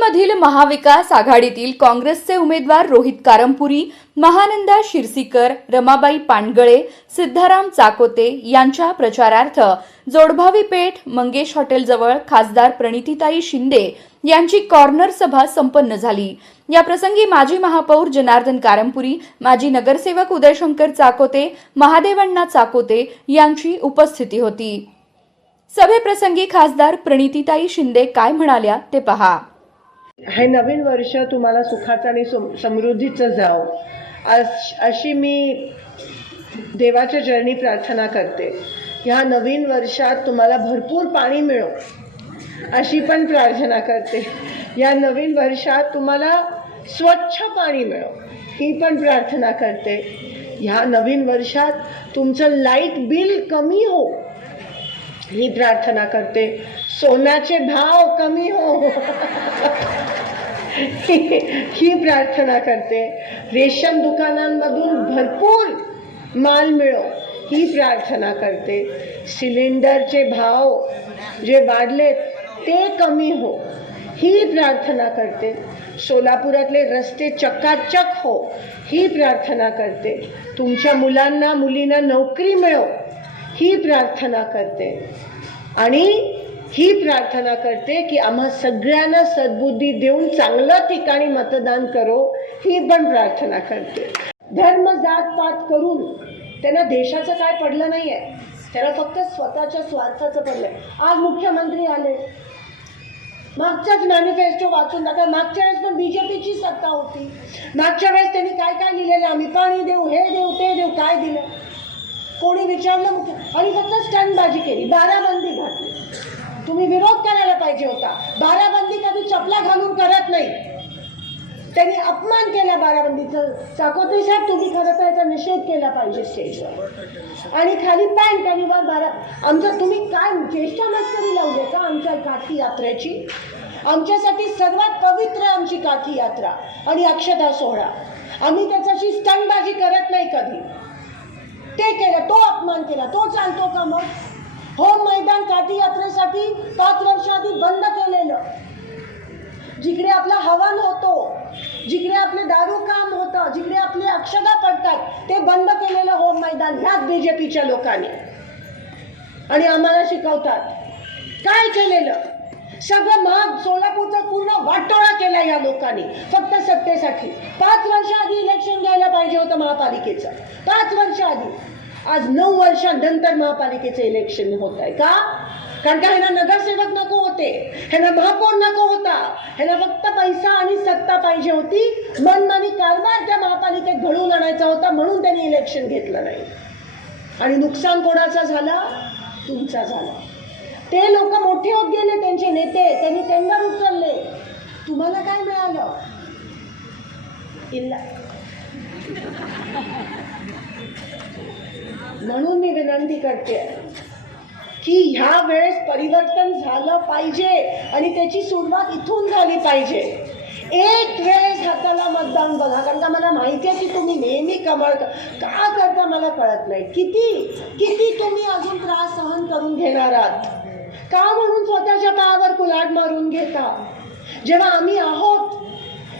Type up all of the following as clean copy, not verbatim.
मधील महाविकास आघाडीतील काँग्रेसचे उमेदवार रोहित कारंपुरी, महानंदा शिरसीकर, रमाबाई पानगळे, सिद्धाराम चाकोते यांच्या प्रचारार्थ जोडभावी पेठ मंगेश हॉटेलजवळ खासदार प्रणितीताई शिंदे यांची कॉर्नर सभा संपन्न झाली। या प्रसंगी माजी महापौर जनार्दन कारंपुरी, माजी नगरसेवक उदयशंकर चाकोते, महादेवण्णा चाकोते यांची उपस्थिती होती। सभेप्रसंगी खासदार प्रणितीताई शिंदे काय म्हणाल्या ते पहा। हे नवीन वर्ष तुम्हाला सुखाचं आणि समृद्धीचं जाओ अशी मी देवाच्या चरणी प्रार्थना करते। ह्या नवीन वर्षात तुम्हाला भरपूर पाणी मिळो अशी पण प्रार्थना करते। या नवीन वर्षात तुम्हाला स्वच्छ पाणी मिळो ही पण प्रार्थना करते। ह्या नवीन वर्षात तुमचं लाईट बिल कमी हो ही प्रार्थना करते। सोन्याचे भाव कमी हो ही प्रार्थना करते। रेशन दुकानांमधून भरपूर माल मिळो ही प्रार्थना करते। सिलेंडरचे भाव जे वाढलेत ते कमी हो ही प्रार्थना करते। सोलापुरातले रस्ते चकाचक हो ही प्रार्थना करते। तुमच्या मुलांना मुलींना नोकरी मिळो ही प्रार्थना करते आणि ही प्रार्थना करते की आम्हा सगळ्यांना सद्बुद्धी देऊन चांगल्या ठिकाणी मतदान करो ही पण प्रार्थना करते। धर्म जात पात करून त्यांना देशाचं काय पडलं नाहीये, त्याला फक्त स्वतःच्या स्वार्थाचं पडलंय। आज मुख्यमंत्री आले, मागच्याच मॅनिफेस्टो वाचून दाखवा। मागच्या वेळेस पण बीजेपीची सत्ता होती। मागच्या वेळेस त्यांनी काय काय लिहिलेलं, आम्ही पाणी देऊ, हे देऊ, ते देऊ, काय दिलं कोणी विचारलं मुख्य, आणि फक्त स्टंटबाजी केली, बाराबंदी घातली। तुम्ही विरोध करायला पाहिजे होता। बाराबंदी कधी चपला घालून करत नाही, त्यांनी अपमान केला बाराबंदीचा। चाकोते साहेब तुम्ही खरं तर याचा निषेध केला पाहिजे स्टेजवर। आणि खाली पॅन्ट आणि वर बारा, आमचं तुम्ही काय चेष्टा मस्करी लावली का आमच्या काठी यात्रेची? आमच्यासाठी सर्वात पवित्र आमची काठी यात्रा आणि अक्षता सोहळा। आम्ही त्याच्याशी स्टंटबाजी करत नाही कधी। ते केलं, तो अपमान केला, तो चालतो का मग? होम मैदान काठी यात्रेसाठी 5 वर्ष आधी बंद केलेलं, जिकडे आपला हवन होतो, जिकडे आपले दारू काम होतं, जिकडे आपले अक्षता पडतात, ते बंद केलेलं होम मैदान ह्याच बीजेपीच्या लोकांनी। आणि आम्हाला शिकवतात काय केलेलं, सगळं महाग सोलापूरचा पूर्ण वाटोळा केला या लोकांनी फक्त सत्तेसाठी। 5 वर्ष आधी इलेक्शन घ्यायला पाहिजे होतं महापालिकेचं, 5 वर्ष आधी। आज 9 वर्षांनंतर महापालिकेचं इलेक्शन होत आहे का? कारण का ह्यांना नगरसेवक नको होते, ह्यांना महापौर नको होता, ह्यांना फक्त पैसा आणि सत्ता पाहिजे होती। मनमानी कारभार त्या महापालिकेत घडवून आणायचा होता, म्हणून त्यांनी इलेक्शन घेतलं नाही। आणि नुकसान कोणाचा झाला? तुमचा झाला। ते लोक मोठे होत गेले, त्यांचे नेते, त्यांनी टेंडर उचलले, तुम्हाला काय मिळालं? इल्ला। म्हणून मी विनंती करते की ह्या वेळेस परिवर्तन झालं पाहिजे आणि त्याची सुरुवात इथून झाली पाहिजे। एक वेळेस हाताला मतदान बघा, कारण का मला माहिती आहे की तुम्ही नेहमी कमळ का करता मला कळत नाही। किती तुम्ही अजून त्रास सहन करून घेणार आहात का? म्हणून स्वतःच्या पायावर कुल्हाड मारून घेता। जेव्हा आम्ही आहोत,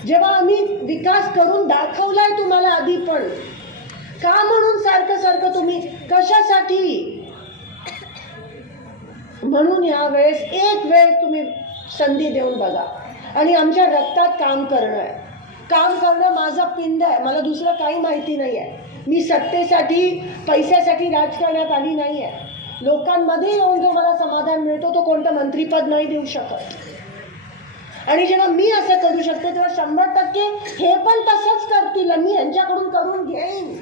जेव्हा आम्ही विकास करून दाखवलाय तुम्हाला आधी पण, का म्हणून सारखं सारखं तुम्ही कशासाठी? म्हणून या वेळेस एक वेळ तुम्ही संधी देऊन बघा। आणि आमच्या रक्तात काम करणं आहे, काम करणं माझा पिंड आहे, मला दुसरं काही माहिती नाही आहे। मी सत्तेसाठी पैशासाठी राजकारणात आली नाही आहे। लोकांमध्ये येऊन जो मला समाधान मिळतो तो कोणतं मंत्रीपद नाही देऊ शकत। आणि जेव्हा मी असं करू शकते तेव्हा 100% हे पण तसंच करतील, मी यांच्याकडून करून घेईन।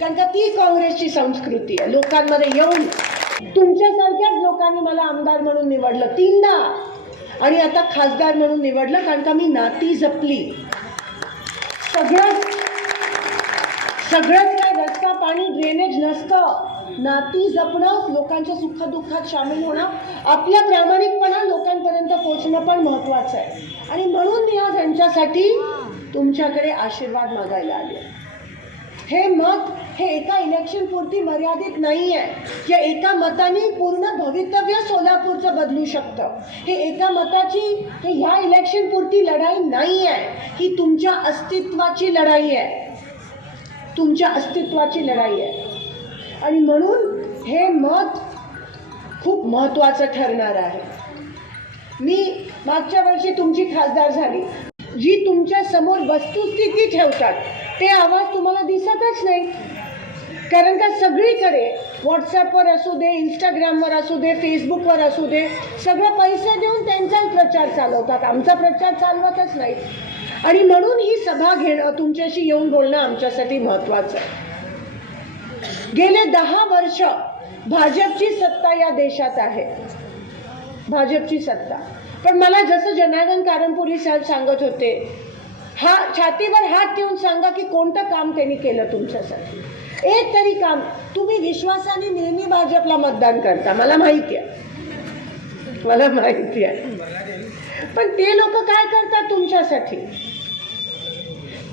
कारण का ती काँग्रेसची संस्कृती आहे, लोकांमध्ये येऊन। तुमच्यासारख्याच लोकांनी मला आमदार म्हणून निवडलं 3दा आणि आता खासदार म्हणून निवडलं, कारण का मी नाती जपली। सगळंच काय रस्ता पाणी ड्रेनेज नसतं, नाती जपणं, लोकांच्या सुखदुःखात सामील होणं, आपल्या प्रामाणिकपणा लोकांपर्यंत पोहोचणं पण महत्त्वाचं आहे। आणि म्हणून मी आज यांच्यासाठी तुमच्याकडे आशीर्वाद मागायला आले। हे मत हे एका इलेक्शन पुरती मर्यादित नाही आहे. या एका मताने पूर्ण भवितव्य सोलापूरचं बदलू शकतं. हे एका मताची हे ह्या इलेक्शन पुरती लढाई नाही आहे. ही तुमच्या अस्तित्वाची लढाई आहे. तुमच्या अस्तित्वाची लढाई आहे. आणि म्हणून हे मत खूप महत्त्वाचं ठरणार आहे. मी मागच्या वर्षी तुमची खासदार झाली. जी तुमच्या समोर वस्तुस्थिती ठेवतात ते आवाज तुम्हाला दिसतच नाही. कारण का सगळीकडे व्हॉट्सॲपवर असू दे, इंस्टाग्रामवर असू दे, फेसबुकवर असू दे, सगळं पैसे देऊन त्यांचाच प्रचार चालवतात. आमचा प्रचार चालवतच नाही. आणि म्हणून ही सभा घेणं, तुमच्याशी येऊन बोलणं आमच्यासाठी महत्त्वाचं आहे. गेले 10 वर्ष भाजपची सत्ता या देशात आहे. भाजपची सत्ता. पण मला जसं जनार्दन कारंपुरी साहेब सांगत होते, हा छातीवर हात ठेवून सांगा की कोणतं काम त्यांनी केलं तुमच्यासाठी. एक तरी काम. तुम्ही विश्वासाने नेहमी भाजपला मतदान करता, मला माहिती आहे, मला माहिती आहे. पण ते लोक काय करतात तुमच्यासाठी?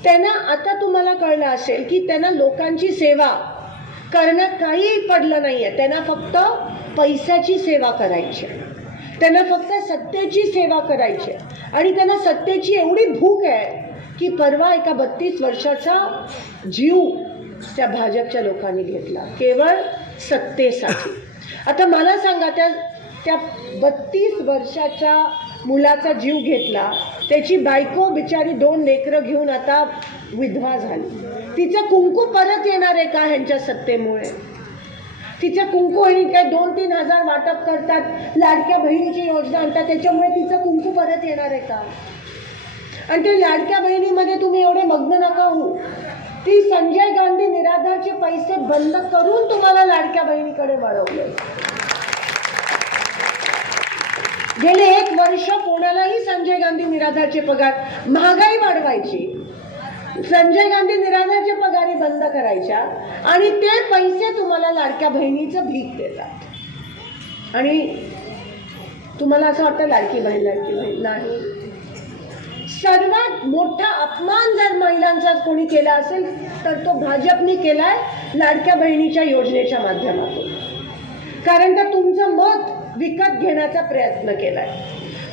त्यांना आता तुम्हाला कळलं असेल की त्यांना लोकांची सेवा करण्यात काही पडलं नाहीये. त्यांना फक्त पैशाची सेवा करायची, त्यांना फक्त सत्तेची सेवा करायची. आणि त्यांना सत्तेची एवढी भूक आहे की परवा एका 32 वर्षाचा जीव त्या भाजपच्या लोकांनी घेतला केवळ सत्तेसाठी. आता मला सांगा, त्या 32 वर्षाच्या मुलाचा जीव घेतला. त्याची बायको बिचारी 2 लेकरं घेऊन आता विधवा झाली. तिचं कुंकू परत येणार आहे का ह्यांच्या सत्तेमुळे? तिचं कुंकू हे काय 2-3 हजार वाटप करतात, लाडक्या बहिणीची योजना आणतात, त्याच्यामुळे तिचं कुंकू परत येणार आहे का? आणि ते लाडक्या बहिणीमध्ये तुम्ही एवढे मग्न नका होऊ. ती संजय गांधी निराधारचे पैसे बंद करून तुम्हाला लाडक्या बहिणीकडे वळवले. गेले 1 वर्ष कोणालाही संजय गांधी निराधारचे पगार, महागाई वाढवायची, संजय गांधी निराधारचे पगारी बंद करायच्या आणि ते पैसे तुम्हाला लाडक्या बहिणीचं भीक देतात. आणि तुम्हाला असं वाटतं लाडकी बहीण नाही. सर्वात मोठा अपमान जर महिलांचा कोणी केला असेल तर तो भाजपने केलाय लाडक्या बहिणीच्या योजनेच्या माध्यमातून. कारण का तुमचं मत विकत घेण्याचा प्रयत्न केलाय,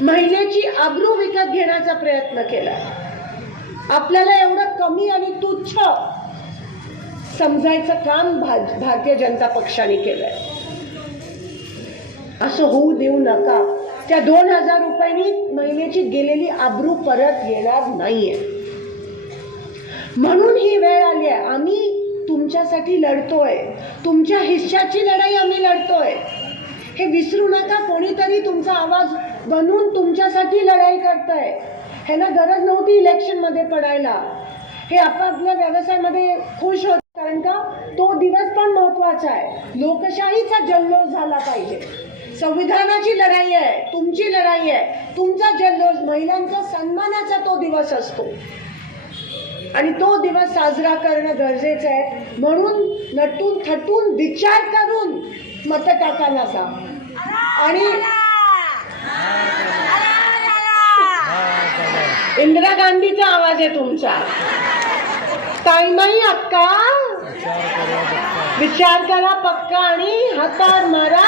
महिलेची आबरू विकत घेण्याचा प्रयत्न केलाय. आपल्याला एवढं कमी आणि तुच्छ समजायचं काम भारतीय जनता पक्षाने केलंय. असं होऊ देऊ नका. त्या 2000 रुपयांनी महिलेची गेलेली आबरू परत येणार नाहीये. म्हणून ही वेळ आली आहे. आम्ही तुमच्यासाठी लढतोय. तुमच्या हिश्श्याची लढाई आम्ही लढतोय. हे विसरू नका. कोणीतरी तुमचा आवाज बनवून तुमच्यासाठी लढाई करतंय. ह्यांना गरज नव्हती इलेक्शनमध्ये पडायला. हे आपापल्या व्यवसायामध्ये खुश होत. कारण का तो दिवस पण महत्वाचा आहे. लोकशाहीचा जल्लोष झाला पाहिजे. संविधानाची लढाई आहे, तुमची लढाई आहे. तुमचा जल्लोष, महिलांचा सन्मानाचा तो दिवस असतो आणि तो दिवस साजरा करणं गरजेचं आहे. म्हणून नटून थटून विचार करून मत टाकायला जा. आणि इंदिरा गांधीचा आवाज आहे तुमचा. ताईमाई अक्का विचार करा पक्का आणि हातावर मारा.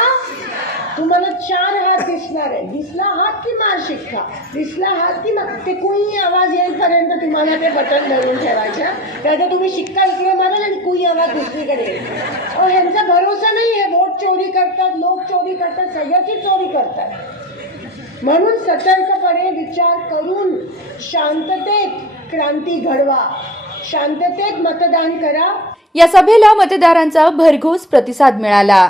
तुम्हाला 4 हात दिसणार आहे. दिसला हात की मार शिक्का, दिसला हात की ते कुई आवाज येईपर्यंत तुम्हाला ते बटन धरून ठेवायचं. त्याचा तुम्ही शिक्का इकडे माराल आणि कुई आवाज दुसरीकडे येईल. ह्यांचा भरोसा नाही आहे. वोट चोरी करतात, लोक चोरी करतात, सगळ्याची चोरी करतात. म्हणून सतर्कपणे विचार करून शांततेत क्रांती घडवा, शांततेत मतदान करा. या सभेला मतदारांचा भरघोस प्रतिसाद मिळाला.